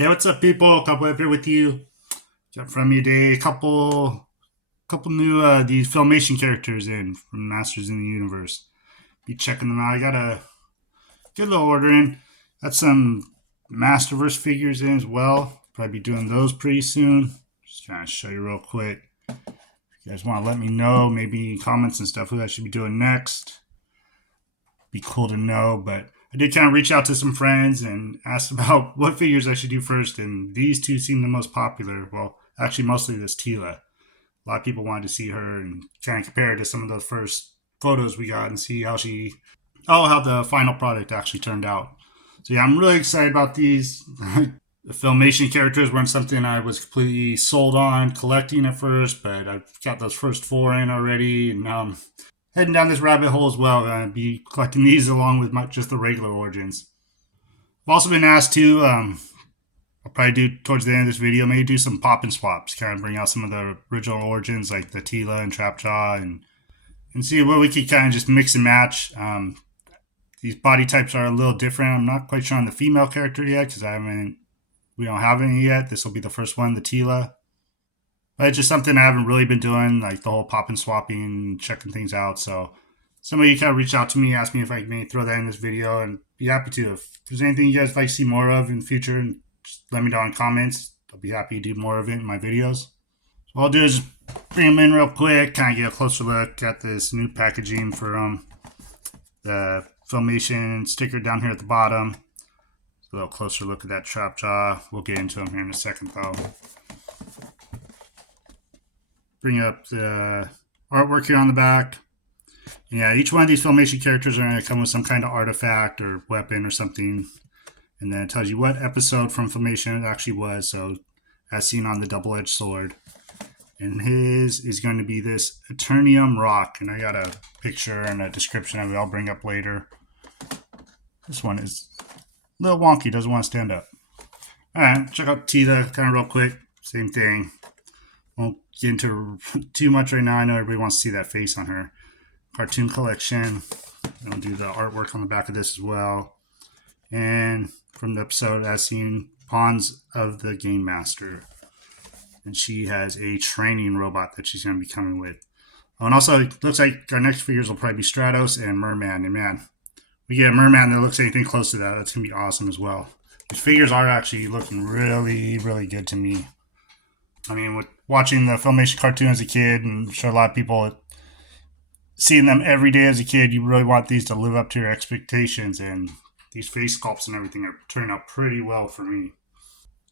Hey, what's up, people? Couple up here with you. Got from you today a couple new these filmation characters in from Masters in the Universe. Be checking them out. I got a good little order in. Got some Masterverse figures in as well. Probably be doing those pretty soon. Just trying to show you real quick. If you guys want to let me know, maybe comments and stuff, who I should be doing next. Be cool to know, but I did kind of reach out to some friends and asked about what figures I should do first, and these two seem the most popular. Well, actually, mostly this Teela. A lot of people wanted to see her and kind of compare it to some of those first photos we got and see how the final product actually turned out. So yeah, I'm really excited about these. The filmation characters weren't something I was completely sold on collecting at first, but I've got those first four in already, and now I'm heading down this rabbit hole as well. I'll be collecting these along with just the regular Origins. I've also been asked to, I'll probably do towards the end of this video, maybe do some pop and swaps, kind of bring out some of the original Origins like the Teela and Trapjaw and see what we could kind of just mix and match. These body types are a little different. I'm not quite sure on the female character yet because we don't have any yet. This will be the first one, the Teela. But it's just something I haven't really been doing, like the whole pop and swapping, checking things out. So some of you kind of reached out to me, asked me if I may throw that in this video, and be happy to. If there's anything you guys like to see more of in the future, just let me know in comments. I'll be happy to do more of it in my videos. So what I'll do is bring them in real quick, kind of get a closer look at this new packaging for the Filmation sticker down here at the bottom. A little closer look at that Trapjaw. We'll get into them here in a second, though. Bring up the artwork here on the back. Yeah, each one of these Filmation characters are going to come with some kind of artifact or weapon or something. And then it tells you what episode from Filmation it actually was. So, as seen on the double-edged sword. And his is going to be this Eternium Rock. And I got a picture and a description of it I'll bring up later. This one is a little wonky, doesn't want to stand up. Alright, check out Teela kind of real quick. Same thing. Won't get into too much right now. I know everybody wants to see that face on her. Cartoon collection. I'll do the artwork on the back of this as well. And from the episode, as seen, Pawns of the Game Master. And she has a training robot that she's going to be coming with. Oh, and also, it looks like our next figures will probably be Stratos and Merman. And man, we get a Merman that looks anything close to that. That's going to be awesome as well. These figures are actually looking really, really good to me. I mean, with watching the Filmation cartoon as a kid, and I'm sure a lot of people seeing them every day as a kid, you really want these to live up to your expectations. And these face sculpts and everything are turning out pretty well for me.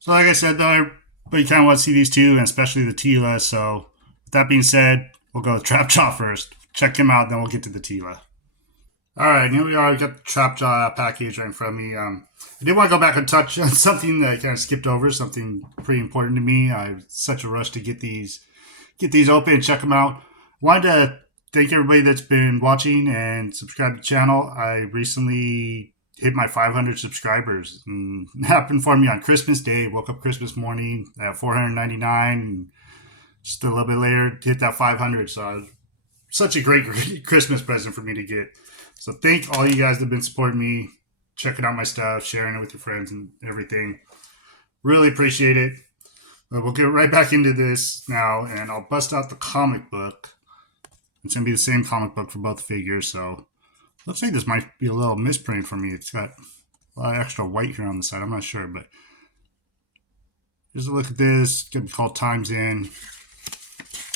So like I said, though, but you kind of want to see these two, and especially the Teela. So with that being said, we'll go with Trapjaw first. Check him out, then we'll get to the Teela. Alright, here we are. We got the Trapjaw package right in front of me. I did want to go back and touch on something that I kind of skipped over, something pretty important to me. I was such a rush to get these open and check them out. Wanted to thank everybody that's been watching and subscribed to the channel. I recently hit my 500 subscribers, and it happened for me on Christmas Day. Woke up Christmas morning at 499, and just a little bit later hit that 500. So it was such a great Christmas present for me to get. So thank all you guys that have been supporting me, checking out my stuff, sharing it with your friends and everything. Really appreciate it. But we'll get right back into this now, and I'll bust out the comic book. It's going to be the same comic book for both figures, so looks like this might be a little misprint for me. It's got a lot of extra white here on the side. I'm not sure, but here's a look at this. It's going to be called Times In,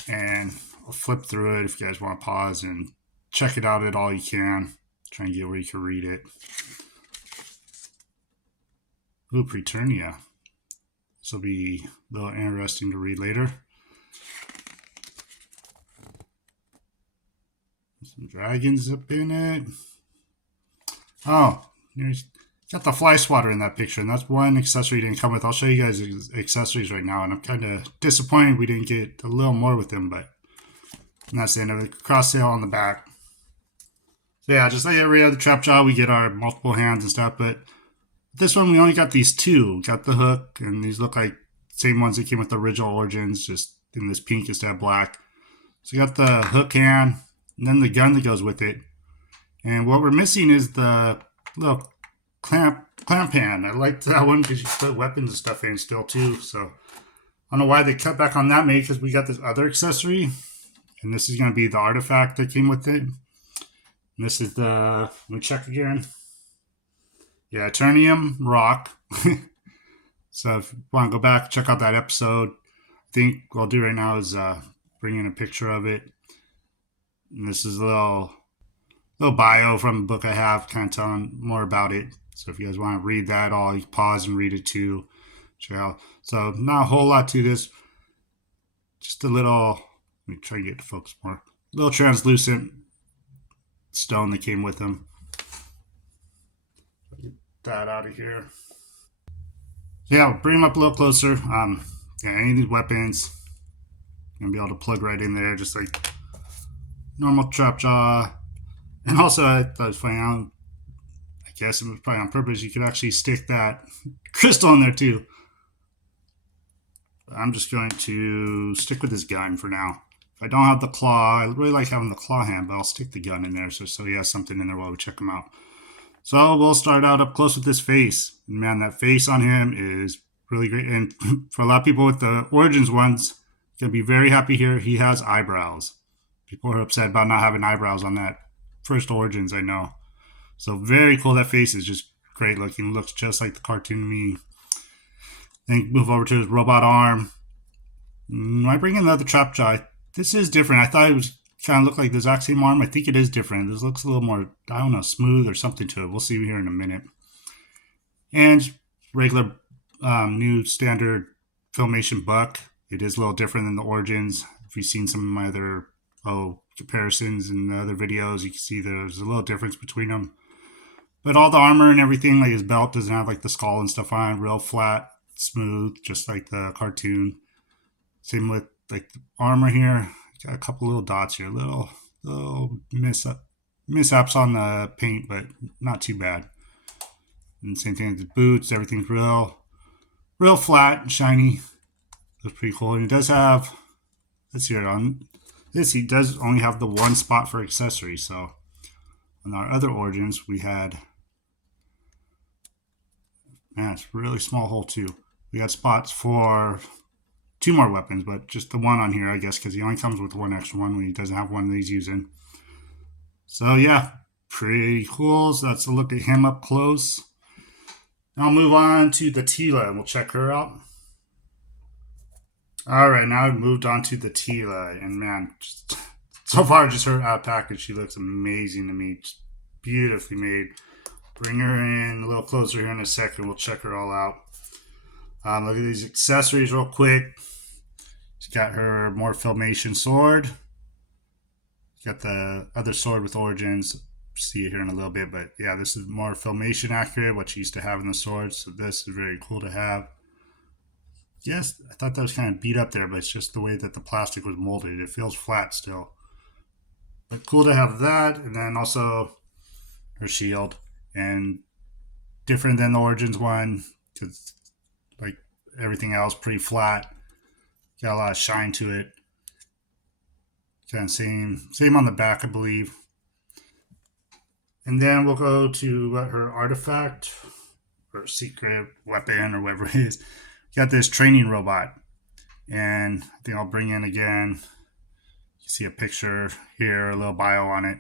and I'll flip through it if you guys want to pause and check it out at all you can. Try and get where you can read it. Ooh, Preternia. This will be a little interesting to read later. Some dragons up in it. Oh, there's got the fly swatter in that picture, and that's one accessory didn't come with. I'll show you guys accessories right now, and I'm kind of disappointed we didn't get a little more with them, but that's the end of it. Cross sale on the back. So yeah, just like every other Trapjaw, we get our multiple hands and stuff, but this one we only got these two. Got the hook, and these look like the same ones that came with the original Origins, just in this pink instead of black. So you got the hook hand, and then the gun that goes with it. And what we're missing is the little clamp hand. I liked that one because you put weapons and stuff in still too. So I don't know why they cut back on that, maybe because we got this other accessory, and this is going to be the artifact that came with it. And this is the, let me check again. Yeah, Eternium Rock. So if you want to go back, check out that episode. I think what I'll do right now is bring in a picture of it. And this is a little bio from the book I have, kind of telling more about it. So if you guys want to read that all, you can pause and read it too. Check out. So not a whole lot to this. Just a little, let me try to get to focus more. A little translucent stone that came with them. Get that out of here. Yeah, I'll bring them up a little closer. Any of these weapons, you're going to be able to plug right in there, just like normal Trapjaw. And also, I thought it was funny, I guess it was probably on purpose, you could actually stick that crystal in there too. But I'm just going to stick with this gun for now. If I don't have the claw, I really like having the claw hand, but I'll stick the gun in there so he has something in there while we check him out. So we'll start out up close with this face. Man, that face on him is really great. And for a lot of people with the Origins ones, you're going to be very happy here. He has eyebrows. People are upset about not having eyebrows on that first Origins, I know. So very cool. That face is just great looking. Looks just like the cartoon to me. Then move over to his robot arm. I bring in another Trapjaw. This is different. I thought it was kind of looked like the exact same arm. I think it is different. This looks a little more, I don't know, smooth or something to it. We'll see here in a minute. And regular new standard Filmation buck. It is a little different than the Origins. If you've seen some of my other comparisons in the other videos, you can see there's a little difference between them. But all the armor and everything, like his belt doesn't have like the skull and stuff on it. Real flat, smooth, just like the cartoon. Same with like the armor here. Got a couple little dots here, little mishaps on the paint, but not too bad. And same thing with the boots. Everything's real flat and shiny. That's pretty cool. And it does have, let's see, on this he does only have the one spot for accessories. So on our other Origins, we had, man, it's a really small hole too. We got spots for 2 more weapons, but just the one on here, I guess, because he only comes with 1 extra one when he doesn't have one that he's using. So yeah, pretty cool. So that's a look at him up close. Now I'll move on to the Teela and we'll check her out. Alright, now I've moved on to the Teela, and man, so far just her out of package, she looks amazing to me. Just beautifully made. Bring her in a little closer here in a second. We'll check her all out. Look at these accessories real quick. She's got her more Filmation sword. She's got the other sword with Origins. See it here in a little bit, but yeah, this is more Filmation accurate, what she used to have in the sword. So this is very cool to have. Yes, I thought that was kind of beat up there, but it's just the way that the plastic was molded. It feels flat still. But cool to have that, and then also her shield. And different than the Origins one, because like everything else, pretty flat. Got a lot of shine to it. Kind of same on the back, I believe. And then we'll go to her artifact, or secret weapon, or whatever it is. Got this training robot. And I think I'll bring in again. You see a picture here, a little bio on it.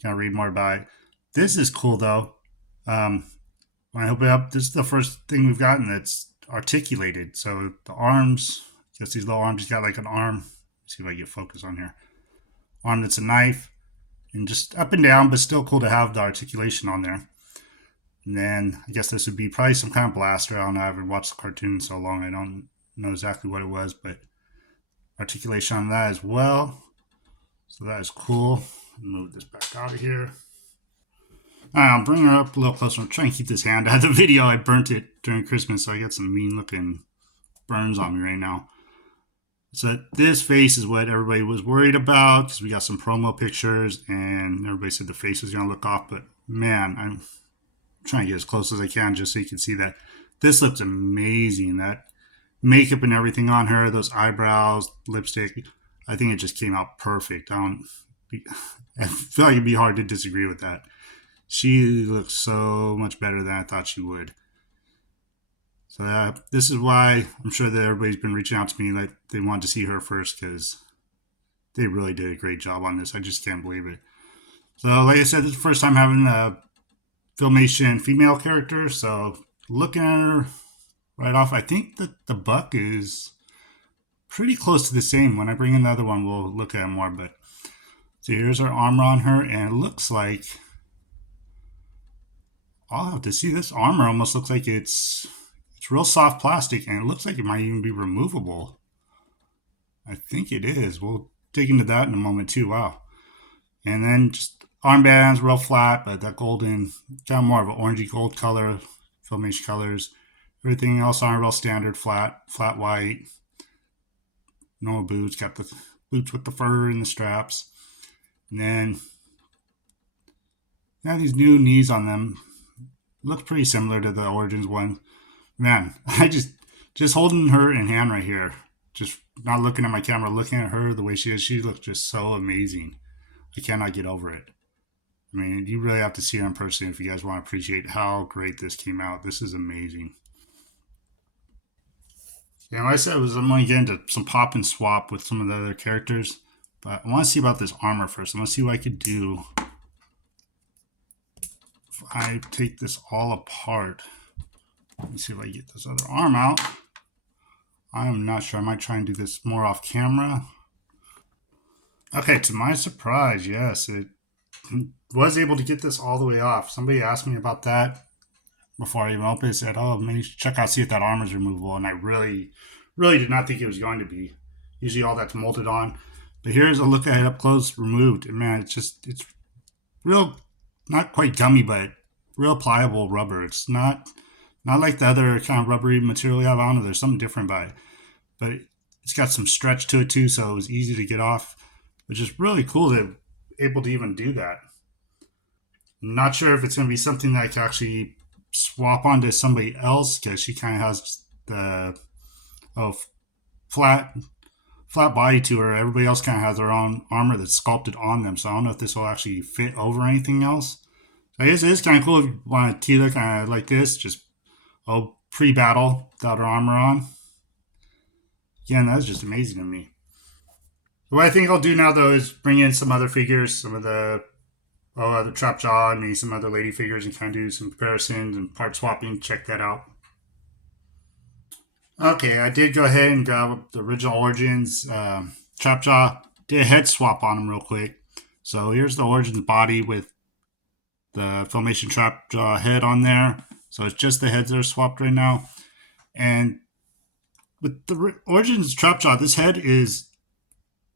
Can I read more about it? This is cool though. When I open it up, this is the first thing we've gotten that's articulated. So the arms, just these little arms, he's got like an arm. Let's see if I get focus on here. Arm that's a knife. And just up and down, but still cool to have the articulation on there. And then I guess this would be probably some kind of blaster. I don't know. I haven't watched the cartoon in so long. I don't know exactly what it was, but articulation on that as well. So that is cool. Move this back out of here. All right, I'll bring her up a little closer. I'm trying to keep this hand out of the video. I burnt it during Christmas, so I got some mean looking burns on me right now. So this face is what everybody was worried about because we got some promo pictures and everybody said the face was going to look off. But man, I'm trying to get as close as I can just so you can see that. This looks amazing. That makeup and everything on her, those eyebrows, lipstick, I think it just came out perfect. I feel like it'd be hard to disagree with that. She looks so much better than I thought she would. So this is why I'm sure that everybody's been reaching out to me like they want to see her first because they really did a great job on this. I just can't believe it. So, like I said, this is the first time having a Filmation female character. So, looking at her right off, I think that the buck is pretty close to the same. When I bring in the other one, we'll look at it more. But so here's our armor on her, and it looks like I'll have to see this armor. Almost looks like it's real soft plastic, and it looks like it might even be removable. I think it is. We'll dig into that in a moment too. Wow. And then just armbands, real flat, but that golden, kind of more of an orangey gold color, Filmation colors. Everything else on real standard, flat white. No boots, got the boots with the fur and the straps. And then, these new knees on them. Look pretty similar to the Origins one. Man, I just holding her in hand right here. Just not looking at my camera, looking at her the way she is. She looks just so amazing. I cannot get over it. I mean, you really have to see her in person if you guys want to appreciate how great this came out. This is amazing. Yeah, like I said, I'm going to get into some pop and swap with some of the other characters. But I want to see about this armor first. I want to see what I could do if I take this all apart. Let me see if I get this other arm out. I'm not sure. I might try and do this more off camera. Okay, to my surprise, yes, it was able to get this all the way off. Somebody asked me about that before I even opened it. Said, "Oh, maybe you should check out, see if that armor is removable." And I really, really did not think it was going to be. Usually, all that's molded on. But here's a look at it up close, removed. And man, it's real, not quite gummy, but real pliable rubber. It's not like the other kind of rubbery material you have on it. There's something different about it, but it's got some stretch to it too, so it was easy to get off, which is really cool to able to even do that. I'm not sure if it's going to be something that I can actually swap onto somebody else because she kind of has the oh, flat body to her. Everybody else kind of has their own armor that's sculpted on them, so I don't know if this will actually fit over anything else. I guess it is kind of cool if you want Teela kind of like this, just pre-battle without her armor on. Again, that's just amazing to me. What I think I'll do now though is bring in some other figures, some of the Trapjaw and maybe some other lady figures, and kind of do some comparisons and part swapping. Check that out. Okay, I did go ahead and grab the original Origins Trapjaw. Did a head swap on them real quick. So here's the Origins body with the Filmation Trapjaw head on there. So it's just the heads that are swapped right now. And with the Origins Trapjaw, this head is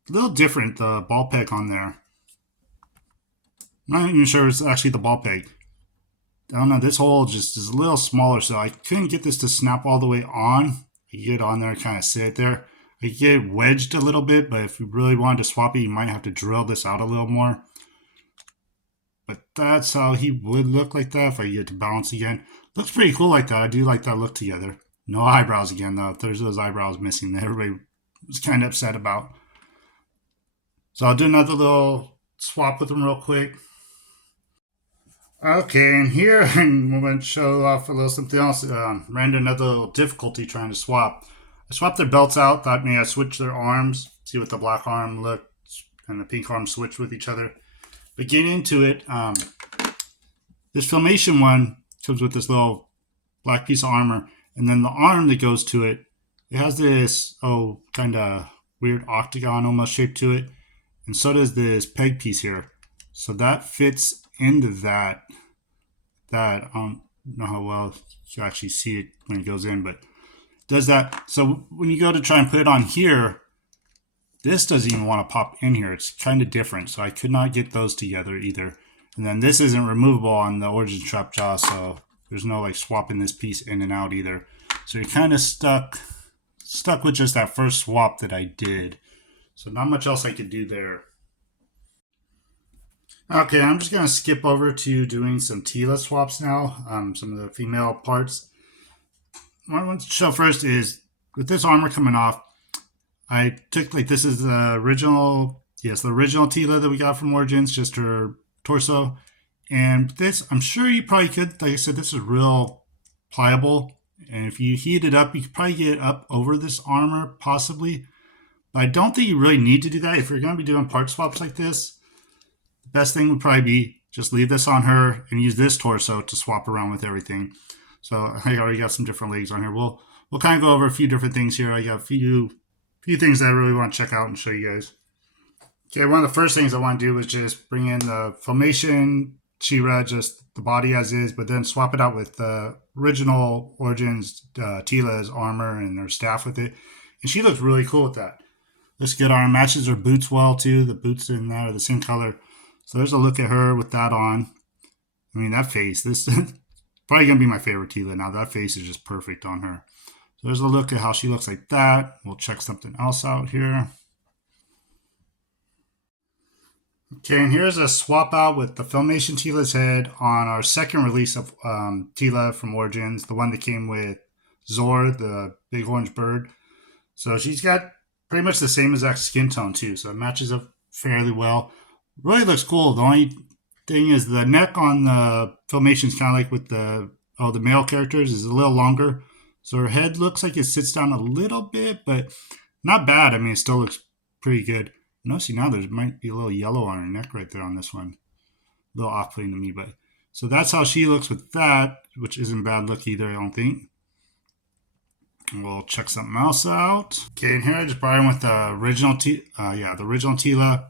a little different, the ball peg on there. I'm not even sure it's actually the ball peg. I don't know, this hole just is a little smaller, so I couldn't get this to snap all the way on. I could get it on there and kind of sit there. I could get it wedged a little bit, but if you really wanted to swap it, you might have to drill this out a little more. But that's how he would look like that if I get to balance again. Looks pretty cool like that. I do like that look together. No eyebrows again, though. If there's those eyebrows missing that everybody was kind of upset about. So I'll do another little swap with them real quick. Okay, and here I'm going to show off a little something else. Ran into another little difficulty trying to swap. I swapped their belts out. Thought maybe I switch their arms. See what the black arm looked and the pink arm switch with each other. But getting into it, this Filmation one comes with this little black piece of armor, and then the arm that goes to it, it has this kind of weird octagon almost shape to it, and so does this peg piece here. So that fits into that. I don't know how well you actually see it when it goes in, but it does that. So when you go to try and put it on here, this doesn't even want to pop in here. It's kind of different. So I could not get those together either. And then this isn't removable on the Origins Trapjaw, so there's no like swapping this piece in and out either. So you're kind of stuck with just that first swap that I did. So not much else I could do there. Okay, I'm just going to skip over to doing some Teela swaps now, some of the female parts. What I want to show first is, with this armor coming off, I took, this is the original Teela that we got from Origins, just her torso, And this, I'm sure you probably could. Like I said, this is real pliable. And if you heat it up, you could probably get it up over this armor, possibly. But I don't think you really need to do that. If you're going to be doing part swaps like this, the best thing would probably be just leave this on her and use this torso to swap around with everything. So I already got some different legs on here. We'll kind of go over a few different things here. I got a few things that I really want to check out and show you guys. Okay, one of the first things I want to do is just bring in the Filmation She-Ra, just the body as is, but then swap it out with the original Origins Teela's armor and her staff with it. And she looks really cool with that. Looks good on her. Matches her boots well, too. The boots in that are the same color. So there's a look at her with that on. I mean, that face. This is probably going to be my favorite Teela now. That face is just perfect on her. So there's a look at how she looks like that. We'll check something else out here. Okay, and here's a swap out with the Filmation Teela's head on our second release of Teela from Origins, the one that came with Zor, the big orange bird. So she's got pretty much the same exact skin tone too, so it matches up fairly well. Really looks cool. The only thing is the neck on the Filmation is kind of like with the male characters is a little longer. So her head looks like it sits down a little bit, but not bad. I mean, it still looks pretty good. Notice now there might be a little yellow on her neck right there on this one. A little off-putting to me, but so that's how she looks with that, which isn't bad look either, I don't think. We'll check something else out. Okay, and here I just brought in with the original the original Teela.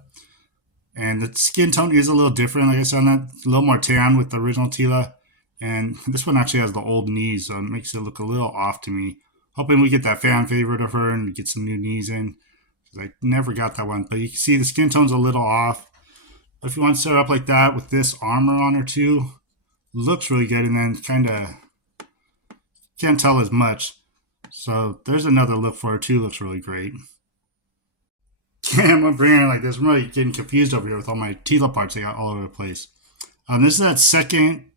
And the skin tone is a little different, like I said, a little more tan with the original Teela. And this one actually has the old knees, so it makes it look a little off to me. Hoping we get that fan favorite of her and get some new knees in. I never got that one, but you can see the skin tone's a little off. But if you want to set it up like that with this armor on her too, looks really good, and then kind of can't tell as much. So there's another look for her too. Looks really great. I'm gonna bring it like this. I'm really getting confused over here with all my Teela parts I got all over the place. This is that second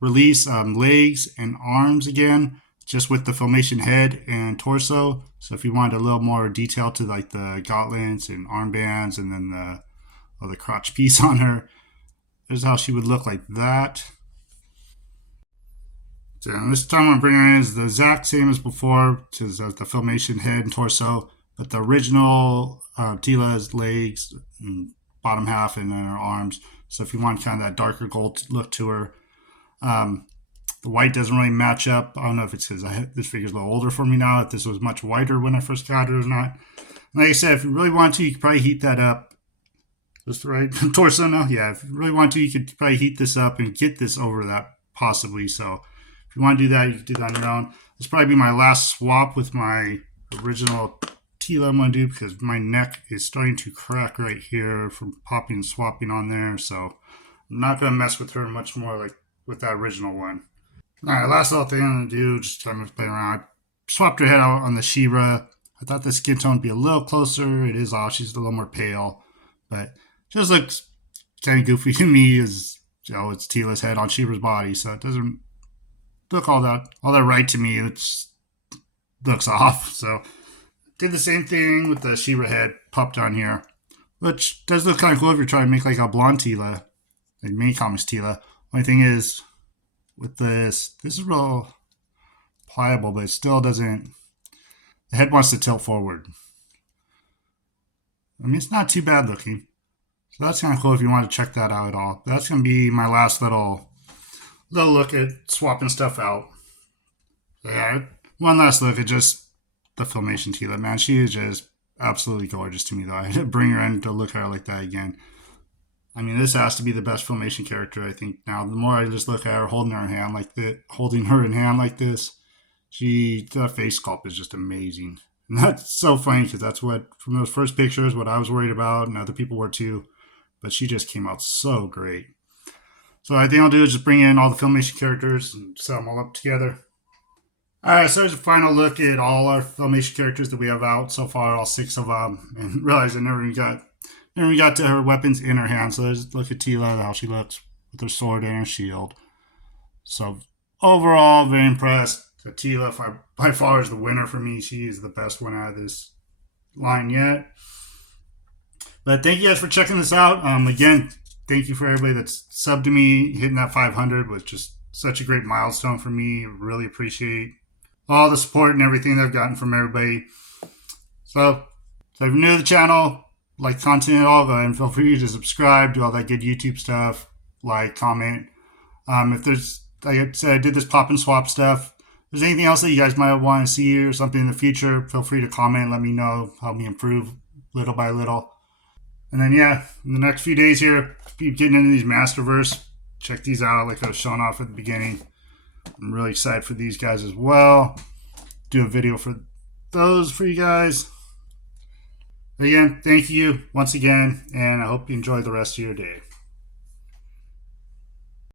release, legs and arms again, just with the Filmation head and torso. So if you wanted a little more detail to like the gauntlets and armbands and then the crotch piece on her, there's how she would look like that. So this time I'm bringing her in is the exact same as before, which is the Filmation head and torso, but the original Teela's legs, and bottom half, and then her arms. So if you want kind of that darker gold look to her, the white doesn't really match up. I don't know if it's because this figure's a little older for me now, if this was much whiter when I first got it or not. And like I said, if you really want to, you could probably heat that up. Just the right torso now? Yeah, if you really want to, you could probably heat this up and get this over that, possibly. So if you want to do that, you can do that on your own. This will probably be my last swap with my original Teela I'm going to do, because my neck is starting to crack right here from popping and swapping on there. So I'm not going to mess with her much more like with that original one. Alright, last little thing I'm going to do, just kind of play around. I swapped her head out on the She-Ra. I thought the skin tone would be a little closer. It is off. She's a little more pale. But just looks kind of goofy to me, as you know, it's Teela's head on She-Ra's body. So it doesn't look all that right to me. It looks off. So did the same thing with the She-Ra head popped on here, which does look kind of cool if you're trying to make like a blonde Teela, like main comics Teela. Only thing is, with this is real pliable, but it still doesn't. The head wants to tilt forward. I mean, it's not too bad looking. So that's kind of cool if you want to check that out at all. But that's going to be my last little look at swapping stuff out. Yeah, one last look at just the Filmation Teela. Man, she is just absolutely gorgeous to me, though. I had to bring her in to look at her like that again. I mean, this has to be the best Filmation character, I think. Now, the more I just look at her holding her in hand like this, the face sculpt is just amazing. And that's so funny, because that's what, from those first pictures, what I was worried about, and other people were too. But she just came out so great. So I think I'll do is just bring in all the Filmation characters and set them all up together. Alright, so there's a final look at all our Filmation characters that we have out so far, all 6 of them. And realize I never even got to her weapons in her hand. So let's look at Teela, how she looks with her sword and her shield. So overall, very impressed. So Teela, by far, is the winner for me. She is the best one out of this line yet. But thank you guys for checking this out. Again, thank you for everybody that's subbed to me. Hitting that 500 was just such a great milestone for me. Really appreciate all the support and everything that I've gotten from everybody. So if you're new to the channel, like content at all, go ahead and feel free to subscribe, do all that good YouTube stuff, like, comment. If there's, like I said, I did this pop and swap stuff. If there's anything else that you guys might want to see or something in the future, feel free to comment, let me know, help me improve little by little. And then, yeah, in the next few days here, keep getting into these Masterverse. Check these out, like I was showing off at the beginning. I'm really excited for these guys as well. Do a video for those for you guys. Again, thank you once again, and I hope you enjoy the rest of your day.